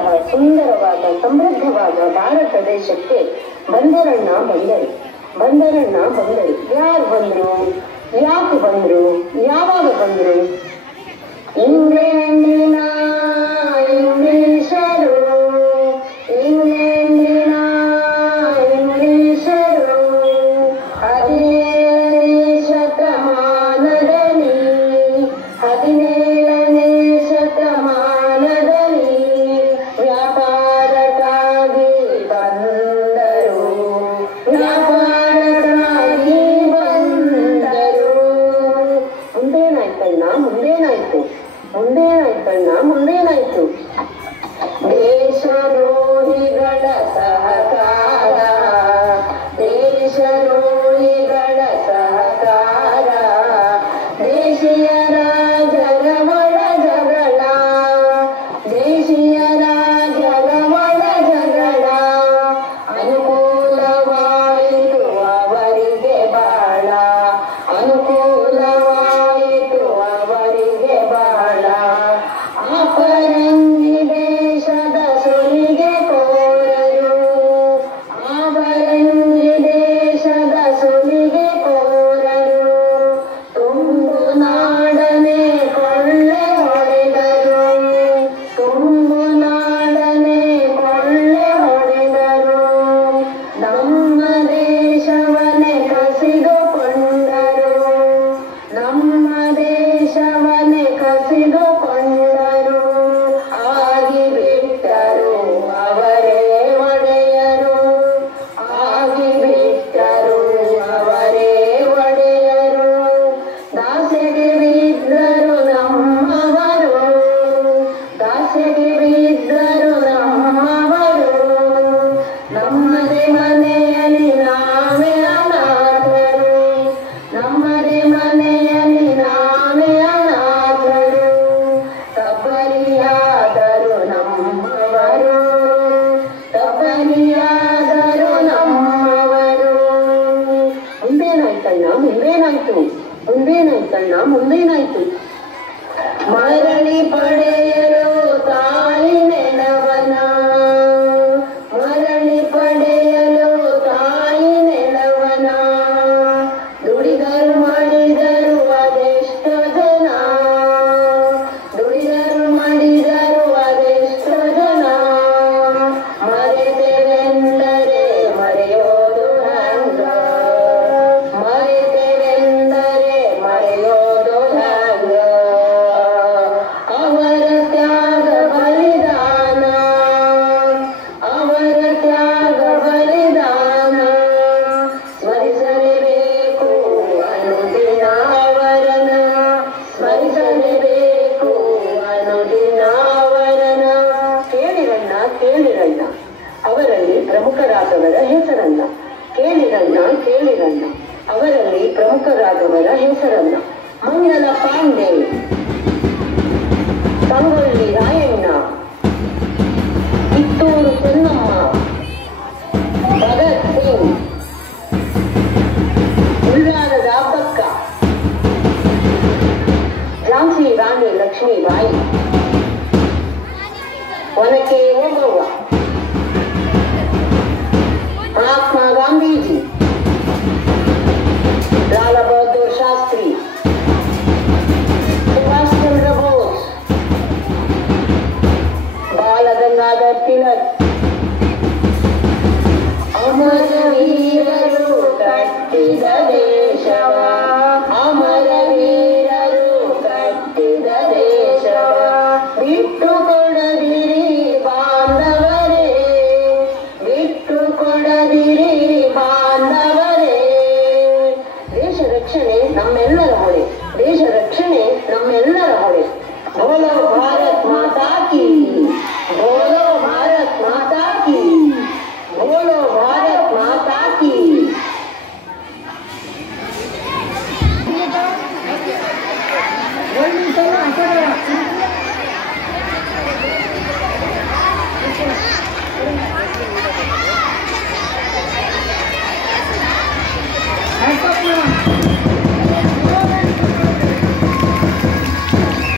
ಇಂತಹ ಸುಂದರವಾದ ಸಮೃದ್ಧವಾದ ಭಾರತ ದೇಶಕ್ಕೆ ಬಂದರಣ್ಣ ಬಂದರು. ಯಾರು ಬಂದ್ರು, ಯಾಕೆ ಬಂದ್ರು, ಯಾವಾಗ ಬಂದ್ರು? ಇಂಗ್ಲೆಂಡಿನ ಇಂಗ್ಲಿಷರು, ಇಂಗ್ಲೆಂಡಿನ ಇಂಗ್ಲಿಷರು 17ನೇ ಶತಮಾನದಲ್ಲಿ, 17ನೇ ಶತಮಾನದಲ್ಲಿ ವ್ಯಾಪಾರಕ್ಕಾಗಿ ಬಂದರು, ವ್ಯಾಪಾರಕ್ಕಾಗಿ ಬಂದರು. ಮುಂದೇನಾಯ್ತಣ್ಣ ದೇಶದ್ರೋಹಿಗಳ ಸಹಕಾರ, ದೇಶದ್ರೋಹಿಗಳ ಸಹಕಾರ, ದೇಶೀಯ ರಾಜರ ಒಳ ಜಗಳ, ದೇಶೀಯ ರಾಜರ ಒಳ ಜಗಳ. ಅನುಕೂಲವಾಯಿತು ಅವರಿಗೆ ಬಾಳ, ಅನುಕೂಲವಾಯಿತು ಅವರಿಗೆ ಬಾಳ. ಆಪರಂಗಿ ದೇಶದ ಸುಲಿಗೆ ಕೋರರು, ಆಪರಂಗಿ ದೇಶದ ಸುಲಿಗೆ ಕೋರರು. ತುಂಬು ನಾಡನೆ ಕೊಳ್ಳೆ ಹೊಡೆದರು, ತುಂಬು ನಾಡನೆ ಕೊಳ್ಳೆ ಹೊಡೆದರು. ನಮ್ಮ ದೇಶವನ್ನೇ ಕಸಿದುಕೊಂಡರು, ನಮ್ಮ ದೇಶವನ್ನೇ ಕಸಿದುಕೊಂಡರು. ಆಗಿಬಿಟ್ಟರು ಅವರೇ ಒಡೆಯರು, ಆಗಿಬಿಟ್ಟರು ಅವರೇ ಒಡೆಯರು. ದಾಸೆಗೆ ಬಿದ್ದರು ನಮ್ಮವರು, ದಾಸೆಗೆ ಬಿದ್ದರು ನಮ್ಮವರು. ನಮ್ಮದೇ ಮನೆಯಲ್ಲಿ ನಾವೇ ಅನಾಥರು, ನಮ್ಮದೇ ಮನೆಯಲ್ಲಿ ನಾವೇ ಅನಾಥರು. ತಬ್ಬಲಿಯಾದರು ನಮ್ಮವರು, ತಬ್ಬಲಿಯಾದರು ನಮ್ಮವರು. ಮುಂದೇನಾಯ್ತು. ಮರಳಿ ಪಡೆಯಲು ತಾಯಿ ನೆಲವನ, ಮರಳಿ ಪಡೆಯಲು ತಾಯಿ ನೆಲವನ. ದುಡಿದರು ಮಾಡಿದರು ಅದೆಷ್ಟೋ ಜನ, ದುಡಿದರು ಮಾಡಿದರು ಅದೆಷ್ಟೋ ಜನ. ಮರೆತೆವೆಂದರೆ ಮರೆಯೋದು ಹಂಗ, ಮರೆತೆವೆಂದರೆ ಮರೆಯೋದು ಹಂಗ. ಅವರ ತ್ಯಾಗ ಬಲಿದಾನ, ಅವರ ತ್ಯಾಗ ಬಲಿದಾನ. ಸ್ಮರಿಸಲೇಬೇಕು ಅನುದಿನ ಅವರನ, ಸ್ಮರಿಸಲೇಬೇಕು ಅನುದಿನ ಅವರನ. ಕೇಳಿರಣ್ಣ ಅವರಲ್ಲಿ ಪ್ರಮುಖರಾದವರ ಹೆಸರನ್ನ, ಕೇಳಿರಣ್ಣ ಅವರಲ್ಲಿ ಪ್ರಮುಖರಾದವರ ಹೆಸರನ್ನ. ಮಂಗಲ ಪಾಂಡೆ, ಸಂಗೊಳ್ಳಿ ರಾಯಣ್ಣ, ಕಿತ್ತೂರು ಚೆನ್ನಮ್ಮ, ಭಗತ್ ಸಿಂಗ್, ಉಳ್ಳಾಲದ ಅಬ್ಬಕ್ಕ, ಝಾನ್ಸಿ ರಾಣಿ ಲಕ್ಷ್ಮೀಬಾಯಿ, ಒನಕೆ ಓಬವ್ವ, ಮಹಾತ್ಮ ಗಾಂಧೀಜಿ, ಲಾಲ ಬಹದ್ದೂರ್ ಶಾಸ್ತ್ರಿ, ಸುಭಾಷ್ ಚಂದ್ರ ಬೋಸ್, ಬಾಲ ಗಂಗಾಧರ್ ತಿಲಕ್, ಅಮರ ವೀರ